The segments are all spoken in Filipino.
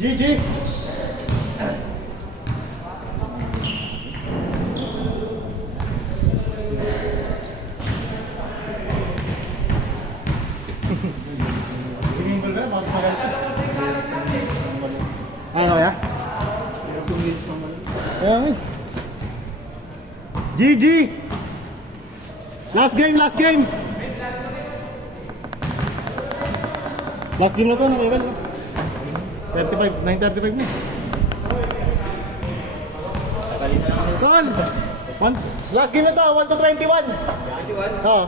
GG. Ano ya? Ayan. GG. Last game, last game. Last game na to, Evan. 35, 9:35 na. Tol! Last game na to, 1 to 21. 21? Oo.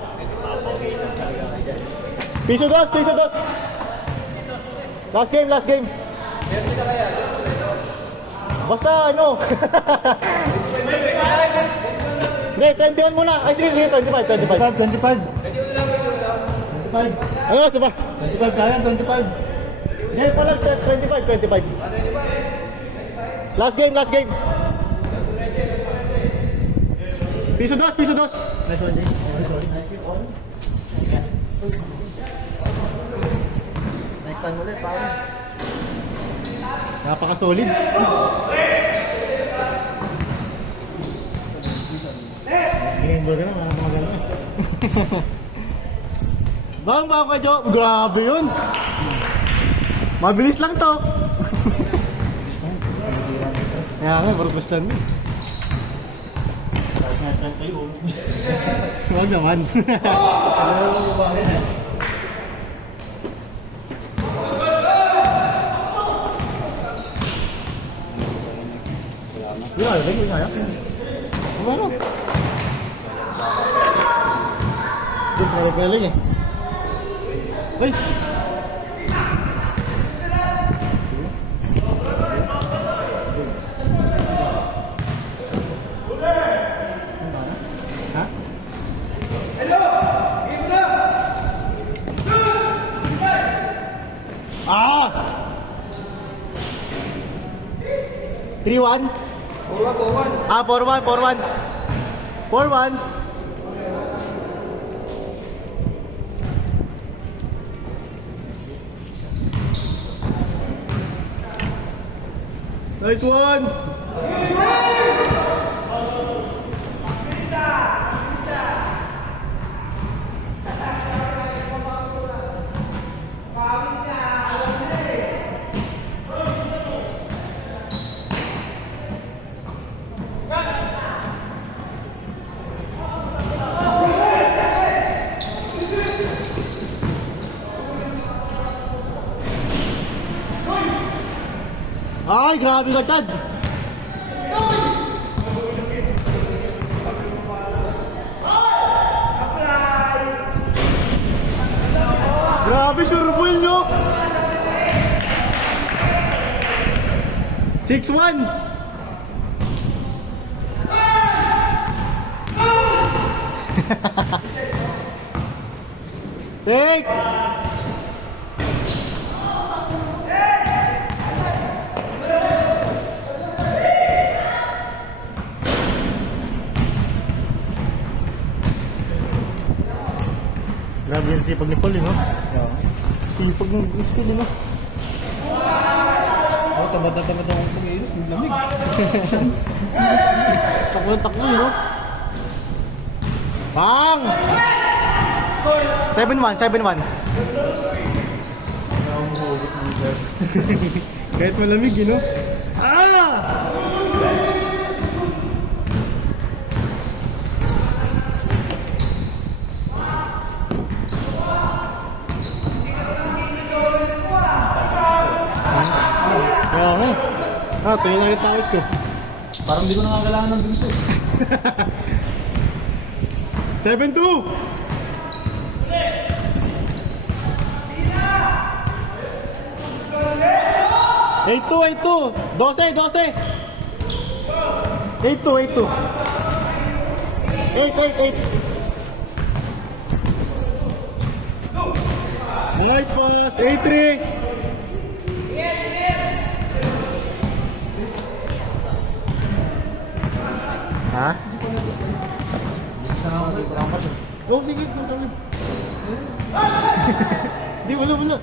Piso dos, piso dos. Last game, last game. Basta ano. Hindi, 21 muna. Ay, sige, 25, 25. 25. Ano, saba? 25 kaya, 25. Hindi, pala, 25, 25. Last game, last game. Piso dos, piso dos. Nice one, Jay. Next time ulit, pare. Napaka-solid. Ginembol ka na, mga gano'n eh. Bang, baka Jo, grabe yun. Mabilis lang to. Kaya nga, barubastan mo. Huwag naman. Wala, lagi nga yan. Ano? Gusto na nagpaling eh. Ay! Ha? Ah! 3-1? 4-1. Ah, 4-1, 4-1. 4-1. Nice one. Ay, grabe ka, Tad! Grabe, surbol nyo! 6-1! Take! Grabe yung sipag ni Paul, no? Sipag ng skill, no? Ako, tamad-tamad akong pag-iinos, naglamig. Takbo, no? Bang! 7-1, 7-1. Kahit malamig, no? Ah! Ah, tingin na yung tawis ko. Parang di ko nakakailangan ng binso. 7-2! 8-2, 12, 12! 8-2, 8-2. 8-8, 8. Nice pass. 8-3. Ha? Oh, sige. Di, wala.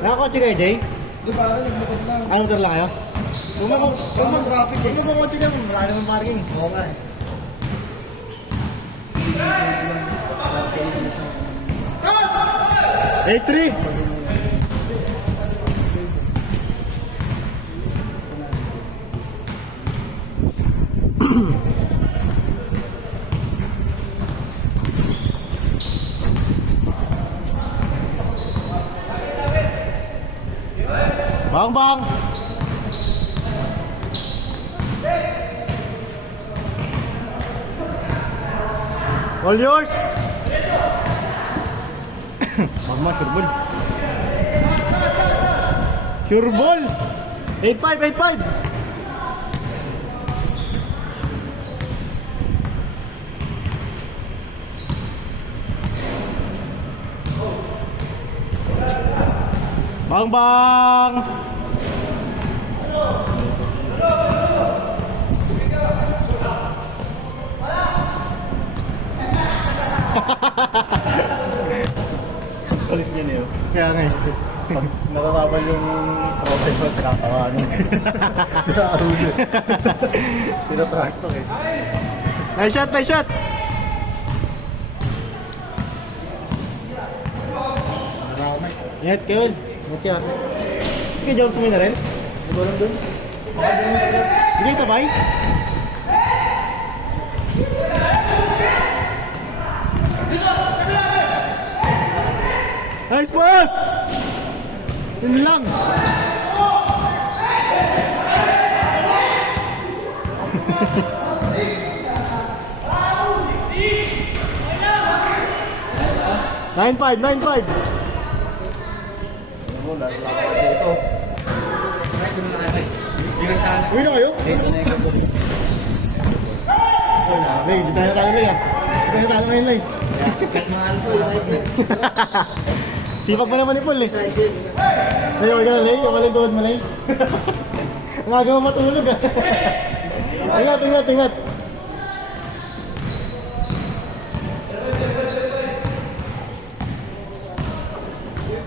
Nakakotse kayo, Jay? Di ba, nagmotor lang. Motor lang kayo? Kung traffic eh. Kung kotse niya, wala naman parking. Oo nga eh. 8-3. Bang! All yours! Mama, surbol. Surbol! 8-5! Bang! Ulit niya niyo. Kaya nga eh. Pag nakakabal yung protein mo, tinatawanan. Sira ulo. Tinatractor eh. Nice shot! Ingat kayo. Buti ah. Sige, jump mo na rin. Siguro dun. Hindi sabay. Nice pass! Yun lang. Nine five. Ano mo, lalakad dito. Uwi na kayo? Eh, Lay, di tayo talo Lay ah. Di tayo talo ngayon Lay. mahal ko yung Sipag mo naman ni Paul eh. Lay, huwag ka na Lay. Kamalay doon mo Lay. Ang aga mo matulog ah. Ingat.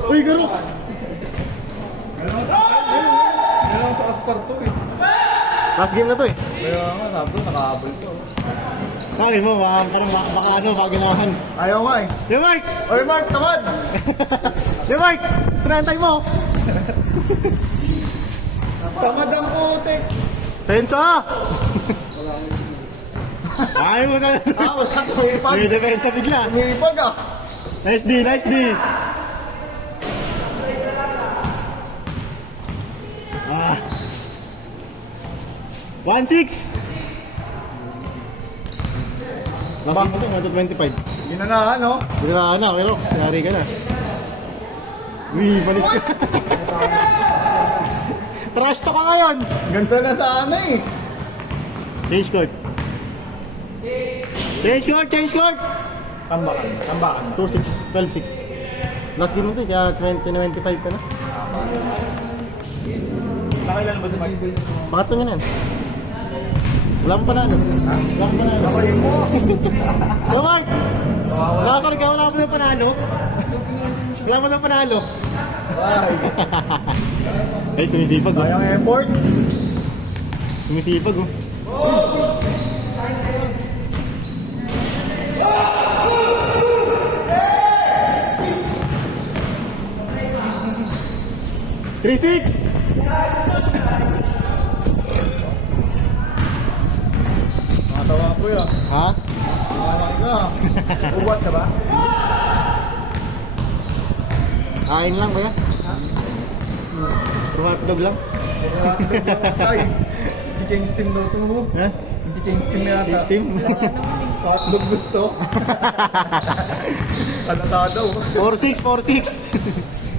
Uy, Garox! Meron sa asparto eh. Last game na to eh. Kaya nga, sabi ko, nakahabol ko. Sabi mo, baka ano, ginawan. Ayaw nga eh. Yo, Mark! Oy, Mark, tamad! Yo, Mark! Tinantay mo! Tamad ang putik! Pensa! Ayaw mo na. Wala kang umipag. May depensa bigla. Umipag ah. Nice D! 1-6! Last game mo to, 25. Yun na nga, ano? Bigla na, pero yari ka na. Uy, balis ka. Trash to ka ngayon. Ganito na sana eh. Change court. Change court! Tambakan. 2-6, 12-6. Last game mo to, kaya 20-25 ka na. Nakailan ba si Mark? Pangatlo niya na yan. Wala mo panalo. Nakain mo. So Mark! Nakasar ka, wala mo na panalo. Wala mo na panalo. Ay, Ay, sumisipag oh. sayang effort. Sumisipag oh. Three six. Nakatawa ko yun. Ha? Nakatawa ka. Uwat ka ba? Kain lang ba yan? Puro hotdog lang? Ay, i-change team daw ito mo. Ha? I-change team yata. Change team? Hotdog gusto. Kalata daw. 4-6.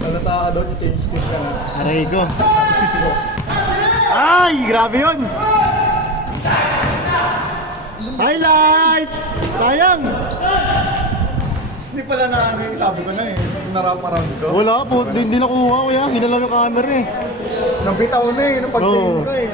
Kalata daw, i-change team ka na. Aray ko. Ay, grabe yun! Highlights! Sayang! Hindi pala na ano yung sabi ko na eh. Narap-around ko. Wala po, hindi nakuha ko yan. Hinala yung camera eh. Nabitaw na eh. Nung pagtingin ko eh.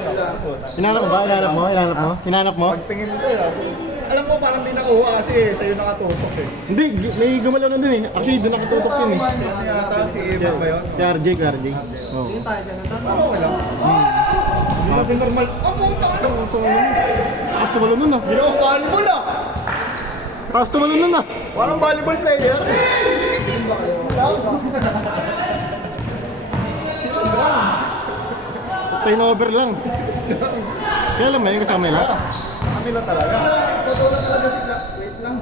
Hinanap mo ba? Hinanap mo? Hinanap mo? Hinanap mo? Pagtingin ko eh. Alam ko parang di nakuha kasi sa'yo nakatutok eh. Hindi, may gumalaw na dun eh. Actually, doon nakatutok yun eh. Ano yata si Evan ba yun? Kay RJ, kay RJ. Oo. Okay lang. Hindi natin normal. Ang puta ka lang. Taas tumalon nun ah. Ginawa volleyball ah. Taas tumalon nun ah. Parang volleyball player. Turnover lang. Kaya alam mo yun, kasama yun ha? Kami lang talaga. Totoo lang talaga sila. Wait lang.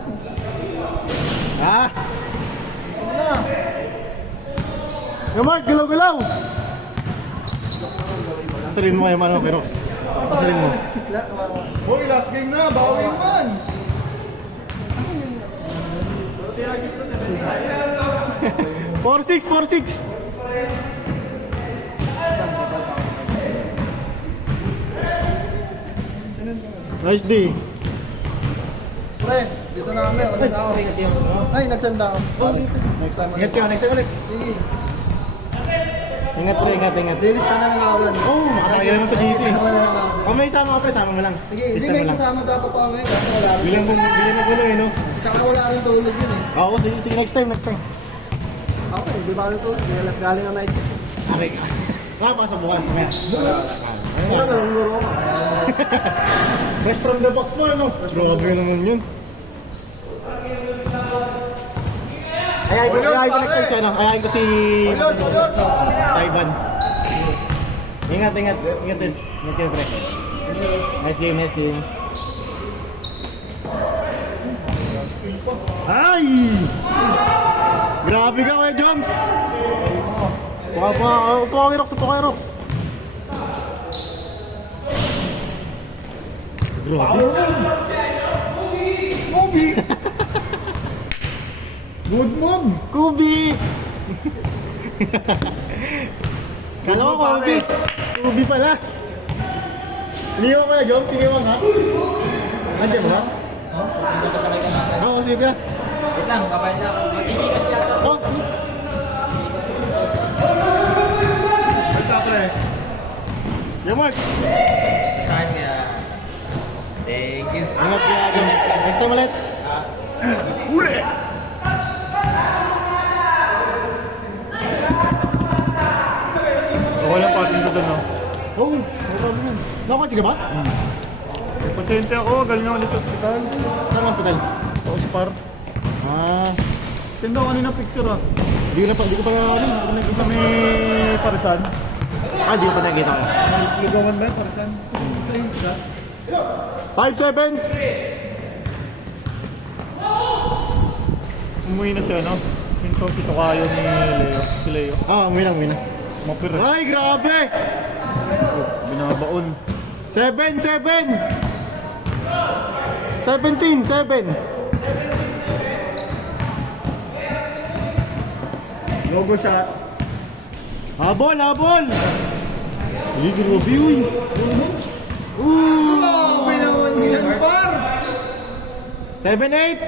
Ah! Sino na? Yo Mark, galaw-galaw! Asalin mo kayo mano, Kerox. Asalin mo. Sikla. Hoy, last game na. Bawi man. 4-6, 4-6! Nice D. Pre, dito na kami. Wala na ako. Ay, nagsanda ako. Next time. Ingat ka. Next time ulit. Sige. Ingat pre, ingat, ingat. Lilista na lang ako ron. Oo, makasakay naman sa GC. Sama na lang ako. Kung may sama ka pre, sama mo lang. Sige, hindi Lista may mo lang. sasama dapat pa kami. Kasi wala rin. Bilang mo kulo eh, no? Tsaka wala rin tulog yun eh. Oo, sige, sige, next time, next time. Okay, di ba rin tulog? Galing ang night. Okay ka. Mga pa sa bukas, mamaya. Wala na lang luro ka. Fresh from the box mo, ano? Grabe naman yun. Ayayin ko next time siya, no? Ayayin ko si... Taiwan. Ingat, ingat. Ingat, sis. Ingat kayo, pre. Nice game, nice game. Ay! Grabe ka, Kuya Joms! Upo kay Rox, upo kay Rox. Grabe. Moby! Good move! Kubi! Kala ko Kubi. Kubi pala. Iniwan ko na, Jom. Siniwan ha? Andiyan mo ha? Oo, sige ha. Wait lang, kapay na ako. Magiging kasi ako. Oh, Ito pre. Yo, Mark. Saan kaya? Thank you. Ingat kaya, Jom. Next time ulit. Huli! Wala pa dito doon, no? Oh, grabe yan. Nakakati ka ba? Pasyente ako, galing ako ulit sa hospital. Saan ang hospital? Sa Ospar. Ah, Send ako kanina picture ah. di ko pa ano. Ito may parisan. Ah, di ko pa nakikita ko. Lugawan ba yung parisan? Sa yung sila. 5-7. Umuwi na si ano? Sinto si Tokayo ni Leo. Si Leo. Ah, umuwi na. Mapir. Ay, grabe! Binabaon. 7-7! 17-7! Logo shot. Habol, habol! Ay, grabe yun! Grabe naman yan, par! 7-8!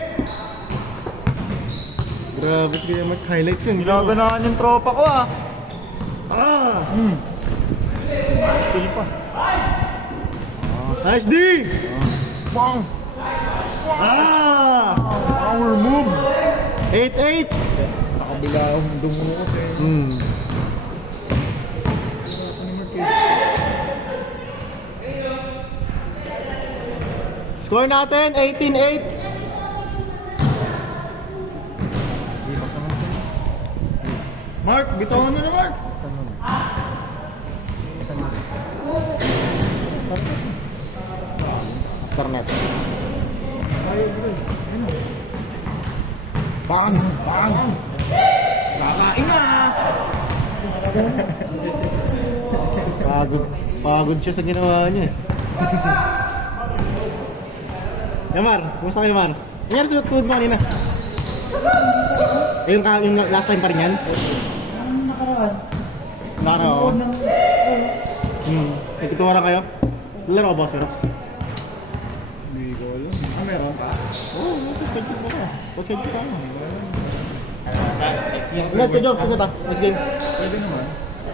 Grabe, sige naman highlights yun. Ginaganahan yung tropa ko ah. Ah! Still pa. Nice D! Bang! Ah! Power move! 8-8! Sa kabila akong dumungot eh. Hmm. Score natin, 18-8. Mark, bitawan na na Mark! After net. Bang! Bang! Kakain na! Pagod siya sa ginawa niya. Yamar, kumusta kayo, Yamar? Nangyari sa tuhod mo kanina? Yung last time pa rin yan? Nakaraan. Nagkituwaran kayo? Laro ka ba, Rox? Hindi ko alam. Pasend ka. Next year. Ingat ka, Jom. Ingat ah. Next game. Pwede naman.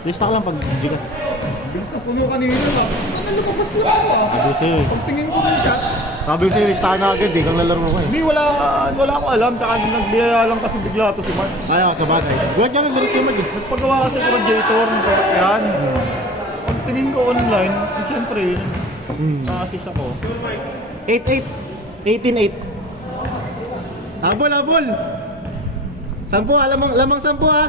Lista ka lang pag jigat. Bilis na puno kanina lang. Ano pa basta ako ah. Sabi ko sa'yo. Pagtingin ko ng chat. Sabi ko sa'yo, listahan na agad eh. Kang lalaro ko eh. Hindi, wala akong alam. Tsaka nagbiyaya lang kasi bigla to si Mark. Ayaw, sa bagay. Gulat niya rin, laris kayo mag eh. Nagpagawa kasi ako ng J-Tor ng sasakyan. Pagtingin ko online, siyempre, na-assist ako. 8-8. 18-8. Habol, habol. 10, lamang 10 ah.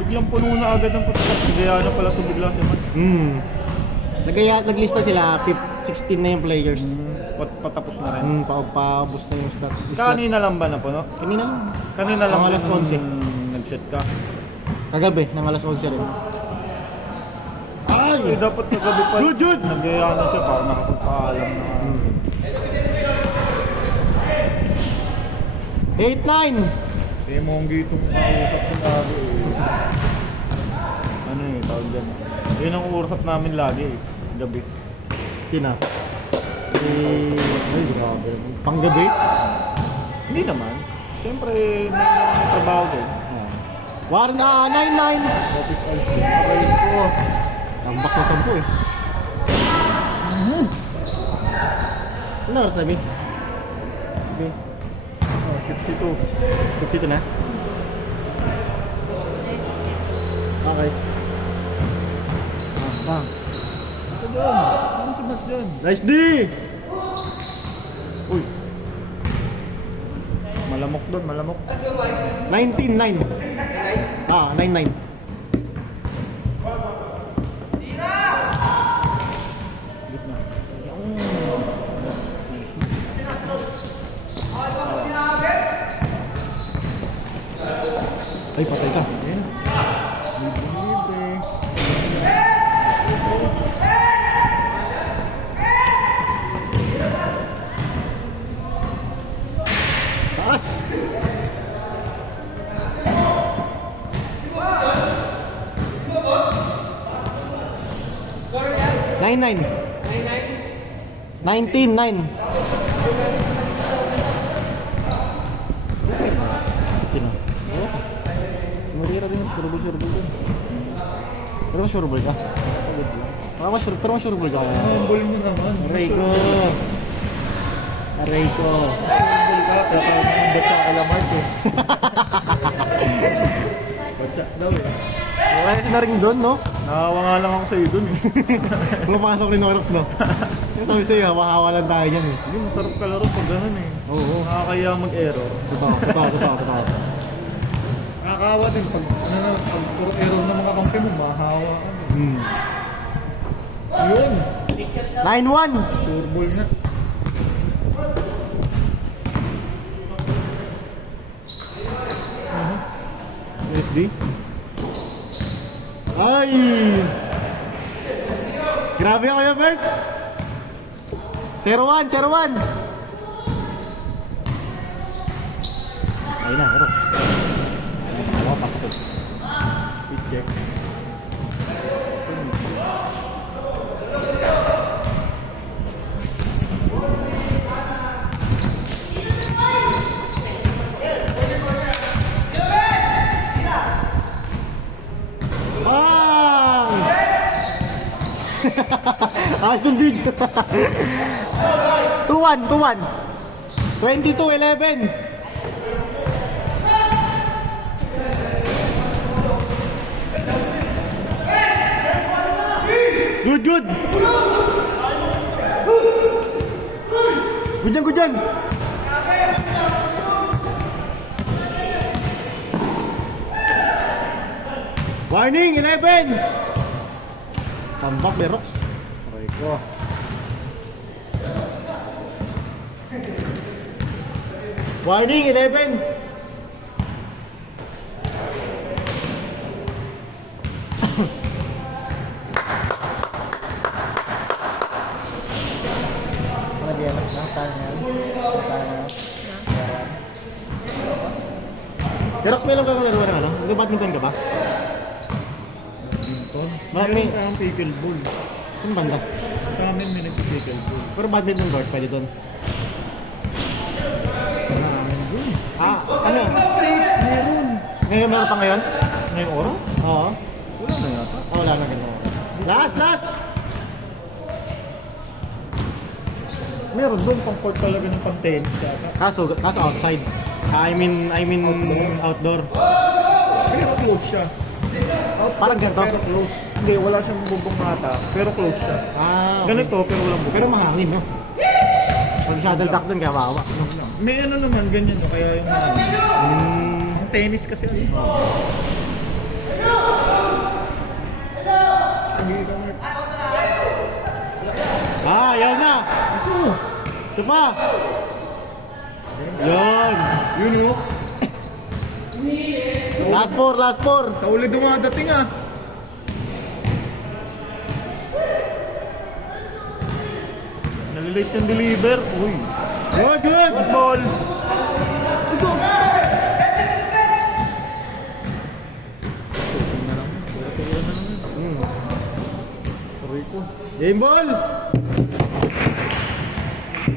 Biglang puno na agad ng patakas. Bigaya na pala ito bigla si Mark. Naglista sila, 16 na yung players. Patapos na rin. Paubos na yung start. Kanina lang ba na po, no? Kanina lang. Kanina lang Ang alas 11. Nag-set ka. Kagabi, ng alas 11 rin. Ay, dapat kagabi pa. Good. Nagaya na siya para nakapagpaalam na. 8-9. Hindi mo ang gitong nakausap ko lagi eh. Ano eh, tawag dyan. Yun ang uusap namin lagi eh. Gabi. Sina? Si... Ay, grabe. Panggabi? Hindi naman. Siyempre, may trabaho din. Warren 9-9. Office hours din. Aray ko. Ang box na 10 eh. Ano oras sabi? Sige. Oh, 52. 52 na? Okay. Bang. Ito dyan. Ano si Matt dyan? Nice D! Uy. Malamok doon, malamok. 19-9. 9-9. Gitna. Ay, patay ka. Taas! Nine nine. 19-9. Sino? Marira din, surbol din. Pero surbol ka? Pero surbol ka. Humble mo naman. Aray ko. Humble ka, kaya ka ka kala Mark eh. Batsa daw eh. Wala na rin doon, no? Nakawa nga lang ako sa'yo dun eh. Pumapasok rin Norox, no? Yung sabi sa'yo, hawa-hawa lang tayo yan eh. Hindi, masarap kalaro pag ganun eh. Oo. Nakakaya mag-error. Totoo. Nakakawa din pag puro error ng mga kampi mo, mahawa ka. Yun, 9-1. surbol na. SD. Ay! Grabe ako yan, Bert! 0-1. Ayun na, Rox. Pasok ko. Speed check. Bang! Ayos yung video. 2-1. 22-11. Good. Good yan. Warning, 11! Tambak, Berox. Aray ko. Warning, 11! Berox, may lang kakalaro ng ano? Nag-badminton ka ba? Marami. Meron kayong pickleball. Saan banda? Sa amin may nag-pickleball. Pero badminton court, pwede doon. Ano? Meron. Ngayon meron pa ngayon? Ngayong oras? Oo. Wala na yata. Oh, wala na ganun. Last! Meron doon pang court talaga ng pang-tennis yata. Kaso outside. I mean outdoor. Pero close siya. Parang ganito? Pero close. Hindi, wala siyang bubong mata. Pero close siya. Ah, okay. Ganito, pero walang bubong. Pero mahangin, no? Pag shuttle duck dun, kaya maawa. No? May ano naman, ganyan no, kaya yung Ang tennis kasi ano. Ayaw na! Isa pa! Yun! Yun yun. Last four! Sa uli dumadating ah. Nalilate yung deliver. Uy. Good! Good ball. Game ball!